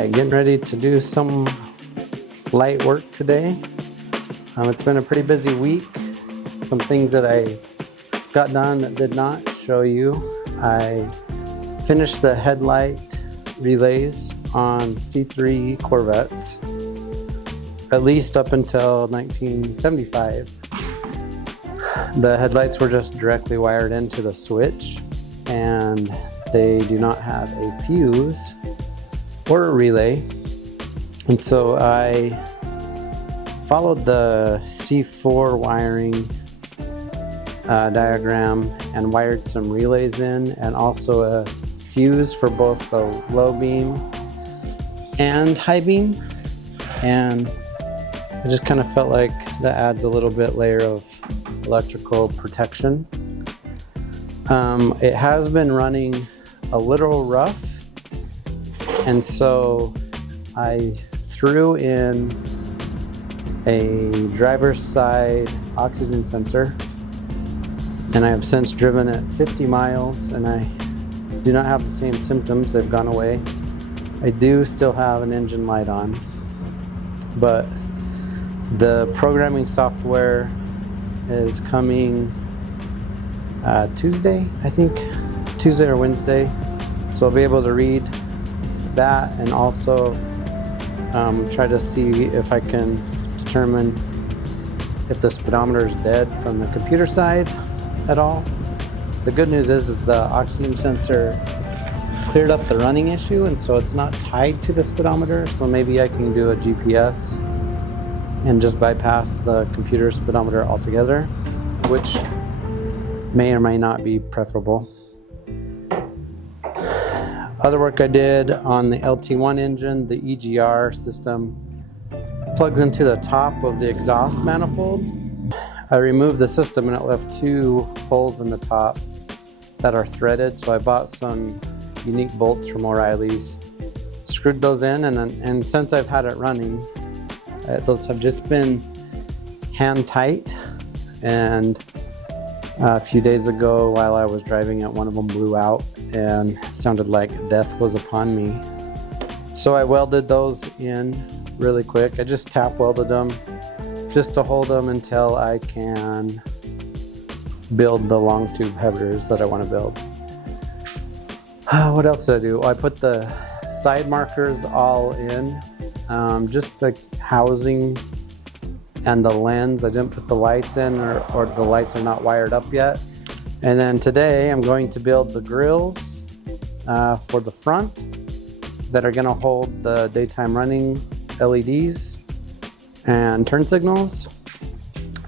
Alright, getting ready to do some light work today. It's been a pretty busy week. Some things that I got done that did not show you. I finished the headlight relays on C3 Corvettes, at least up until 1975. The headlights were just directly wired into the switch, and they do not have a fuse or a relay. And so I followed the C4 wiring diagram and wired some relays in, and also a fuse for both the low beam and high beam. And I just kind of felt like that adds a little bit layer of electrical protection. It has been running a little rough, and so I threw in a driver's side oxygen sensor, and I have since driven it 50 miles and I do not have the same symptoms. They've gone away. I do still have an engine light on, but the programming software is coming Tuesday, I think, Tuesday or Wednesday. So I'll be able to read that and also try to see if I can determine if the speedometer is dead from the computer side at all. The good news is the oxygen sensor cleared up the running issue, and so it's not tied to the speedometer. So maybe I can do a GPS and just bypass the computer speedometer altogether, which may or may not be preferable. Other work I did on the LT1 engine, the EGR system plugs into the top of the exhaust manifold. I removed the system and it left two holes in the top that are threaded, so I bought some unique bolts from O'Reilly's, screwed those in, and since I've had it running, those have just been hand tight. And a few days ago while I was driving it, one of them blew out and it sounded like death was upon me. So I welded those in really quick. I just tap welded them just to hold them until I can build the long tube headers that I want to build. What else did I do? I put the side markers all in, just the housing and the lens. I didn't put the lights in, or the lights are not wired up yet. And then today I'm going to build the grills for the front that are going to hold the daytime running LEDs and turn signals.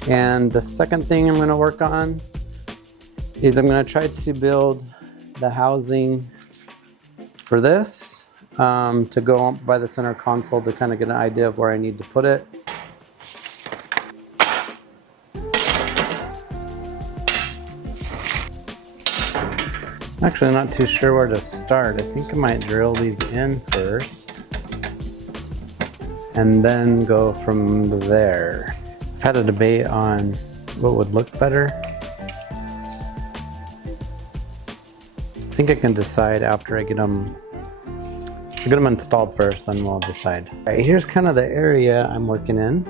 And the second thing I'm going to work on is I'm going to try to build the housing for this to go up by the center console to kind of get an idea of where I need to put it. Actually, I'm not too sure where to start. I think I might drill these in first and then go from there. I've had a debate on what would look better. I think I can decide after I get them installed first, then we'll decide. All right, here's kind of the area I'm working in.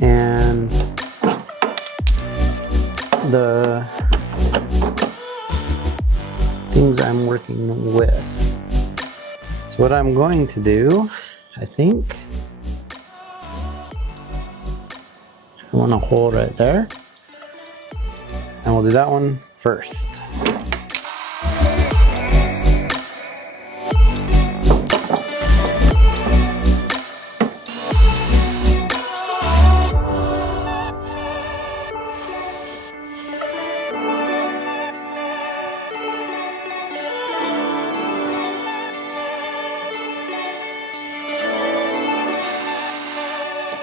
And the things I'm working with. So what I'm going to do, I think, I want a hole right there, and we'll do that one first.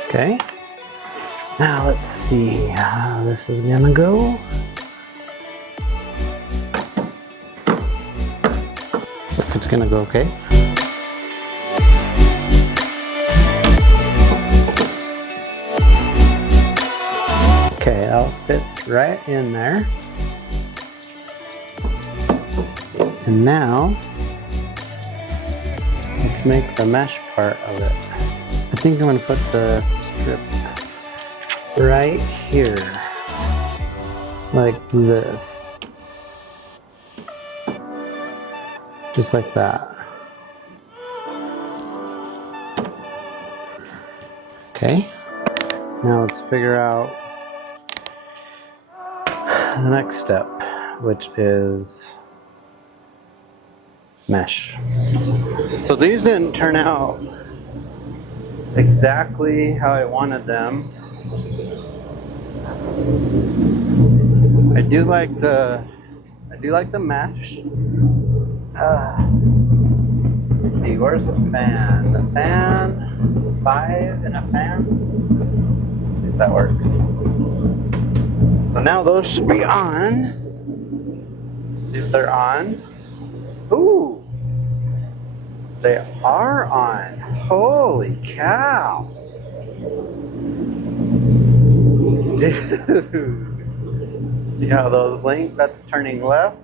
Okay, now let's see how this is gonna go. If it's gonna go okay. Okay, that fits right in there. And now, let's make the mesh part of it. I think I'm gonna put the strip right here, like this. Just like that. Okay, now let's figure out the next step, which is mesh. So these didn't turn out exactly how I wanted them. I do like the mesh. Let's see, where's the fan? The fan, 5 and a fan. Let's see if that works. So now those should be on. Let's see if they're on. Ooh, they are on. Holy cow. Dude. See how those blink? That's turning left.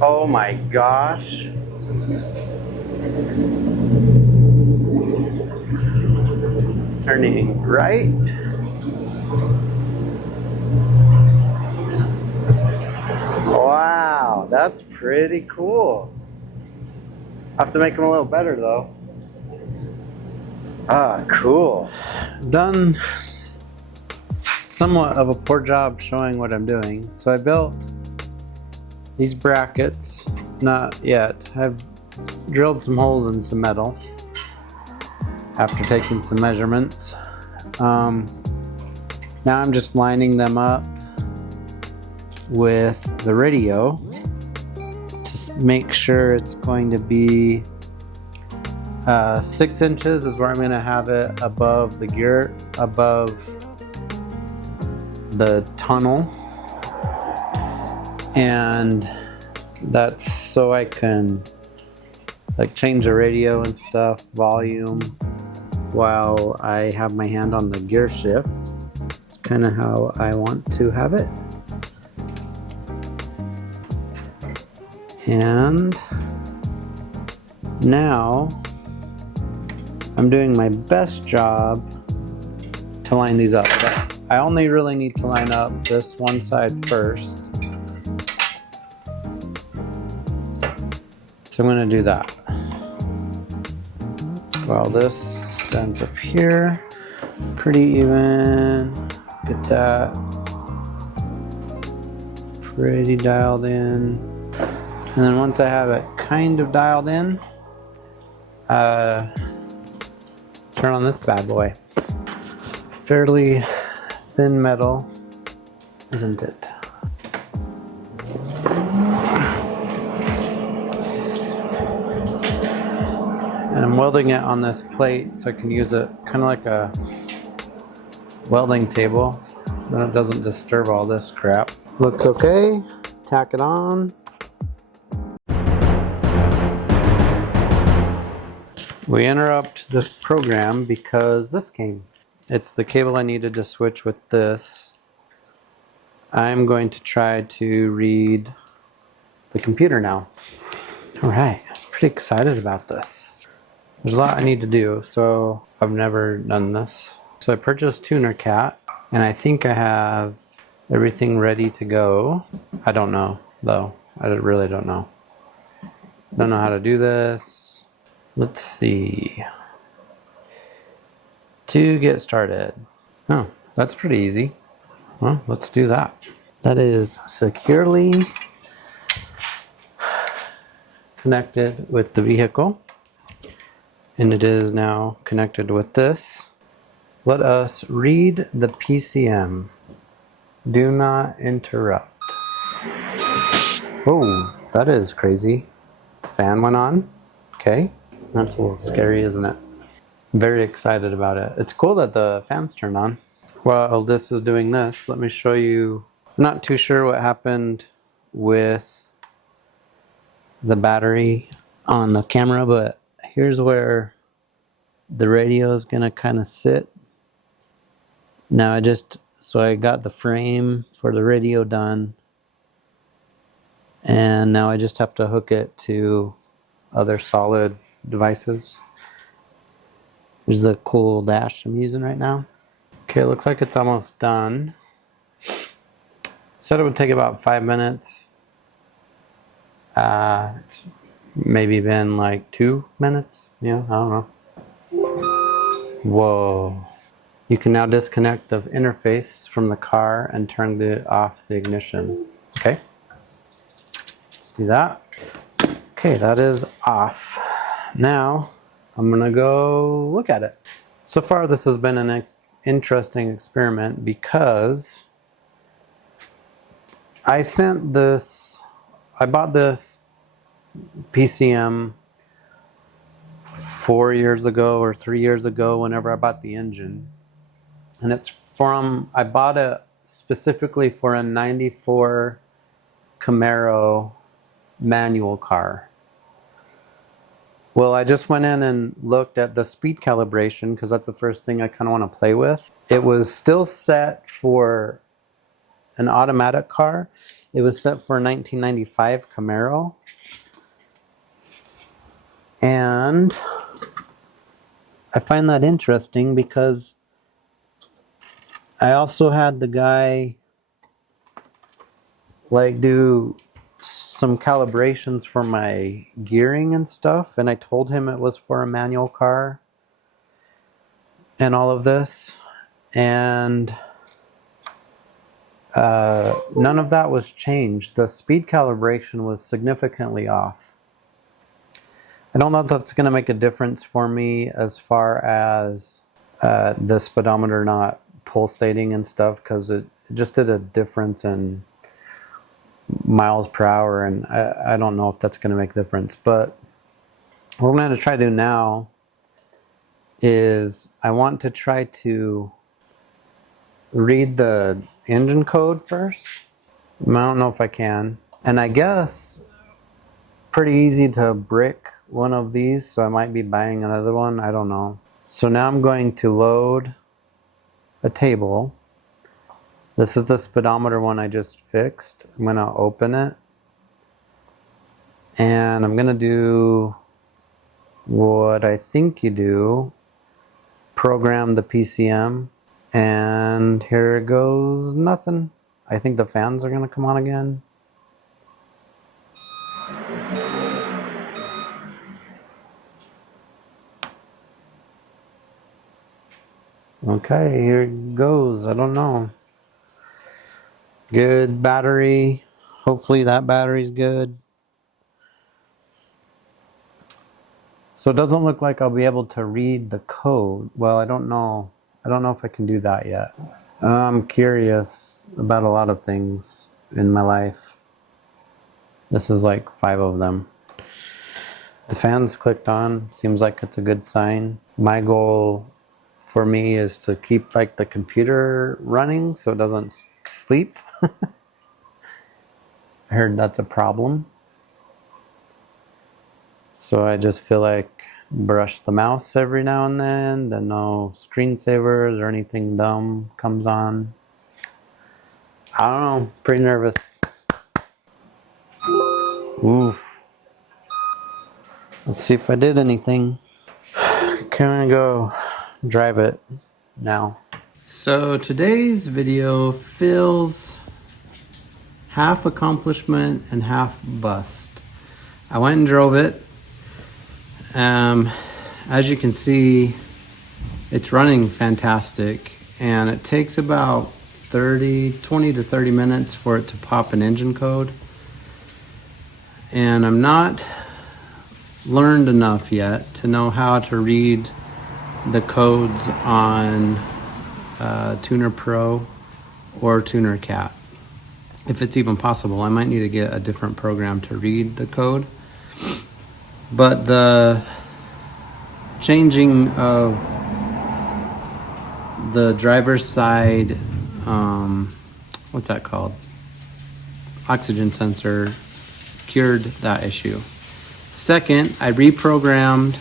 Oh my gosh. Turning right. Wow, that's pretty cool. I have to make them a little better though. Ah, cool. Done somewhat of a poor job showing what I'm doing. So I built these brackets, not yet. I've drilled some holes in some metal after taking some measurements. Now I'm just lining them up with the radio to make sure it's going to be 6 inches is where I'm going to have it above the gear, above the tunnel, and that's so I can like change the radio and stuff, volume, while I have my hand on the gear shift. It's kind of how I want to have it. And now I'm doing my best job to line these up, but I only really need to line up this one side first. So I'm going to do that. Well, this stands up here, pretty even. Get that pretty dialed in. And then once I have it kind of dialed in, turn on this bad boy. Fairly thin metal, isn't it? And I'm welding it on this plate so I can use it kind of like a welding table. Then it doesn't disturb all this crap. Looks okay. Tack it on. We interrupt this program because this came. It's the cable I needed to switch with this. I'm going to try to read the computer now. All right, pretty excited about this. There's a lot I need to do, so I've never done this. So I purchased Tuner Cat, and I think I have everything ready to go. I don't know, though. I really don't know. Don't know how to do this. Let's see. To get started. Oh, that's pretty easy. Well, let's do that. That is securely connected with the vehicle. And it is now connected with this. Let us read the PCM. Do not interrupt. Oh, that is crazy. The fan went on. Okay. That's a little scary, isn't it? Very excited about it. It's cool that the fans turned on. While this is doing this, let me show you. I'm not too sure what happened with the battery on the camera, but here's where the radio is gonna kind of sit. Now I got the frame for the radio done, And now I just have to hook it to other solid devices. Here's the cool dash I'm using right now. Okay, looks like it's almost done. Said it would take about 5 minutes. It's maybe been like 2 minutes. Yeah, I don't know. Whoa. You can now disconnect the interface from the car and turn off the ignition. Okay. Let's do that. Okay, that is off. Now, I'm gonna go look at it. So far, this has been an interesting experiment because I bought this PCM 4 years ago or 3 years ago whenever I bought the engine. And I bought it specifically for a 94 Camaro manual car. Well, I just went in and looked at the speed calibration because that's the first thing I kind of want to play with. It was still set for an automatic car. It was set for a 1995 Camaro. And I find that interesting because I also had the guy like do some calibrations for my gearing and stuff, and I told him it was for a manual car and all of this, and none of that was changed. The speed calibration was significantly off. I don't know if that's going to make a difference for me as far as the speedometer not pulsating and stuff, because it just did a difference in miles per hour, and I don't know if that's going to make a difference. But what I'm going to try to do now is I want to try to read the engine code first. I don't know if I can, and I guess pretty easy to brick one of these, so I might be buying another one. I don't know. So now I'm going to load a table. This is the speedometer one I just fixed. I'm going to open it. And I'm going to do what I think you do. Program the PCM. And here it goes, nothing. I think the fans are going to come on again. Okay, here it goes. I don't know. Good battery. Hopefully that battery's good. So it doesn't look like I'll be able to read the code. Well, I don't know. I don't know if I can do that yet. I'm curious about a lot of things in my life. This is like 5 of them. The fan's clicked on. Seems like it's a good sign. My goal for me is to keep like the computer running so it doesn't sleep. I heard that's a problem. So I just feel like brush the mouse every now and then no screensavers or anything dumb comes on. I don't know, pretty nervous. Oof. Let's see if I did anything. Can I go drive it now? So today's video feels half accomplishment and half bust. I went and drove it. As you can see, it's running fantastic, and it takes about 20 to 30 minutes for it to pop an engine code. And I'm not learned enough yet to know how to read the codes on Tuner Pro or Tuner Cat. If it's even possible, I might need to get a different program to read the code. But the changing of the driver's side, what's that called? Oxygen sensor cured that issue. Second, I reprogrammed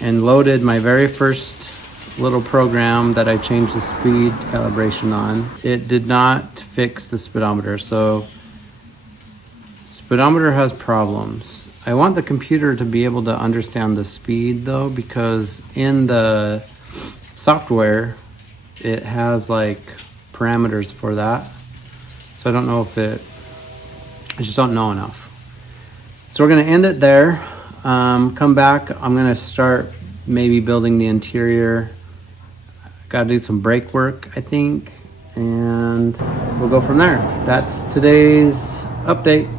and loaded my very first little program that I changed the speed calibration on. It did not fix the speedometer, so Speedometer has problems. I want the computer to be able to understand the speed though, because in the software, it has like parameters for that. So I don't know if I just don't know enough. So we're gonna end it there. Come back, I'm gonna start maybe building the interior. Gotta do some brake work, I think, and we'll go from there. That's today's update.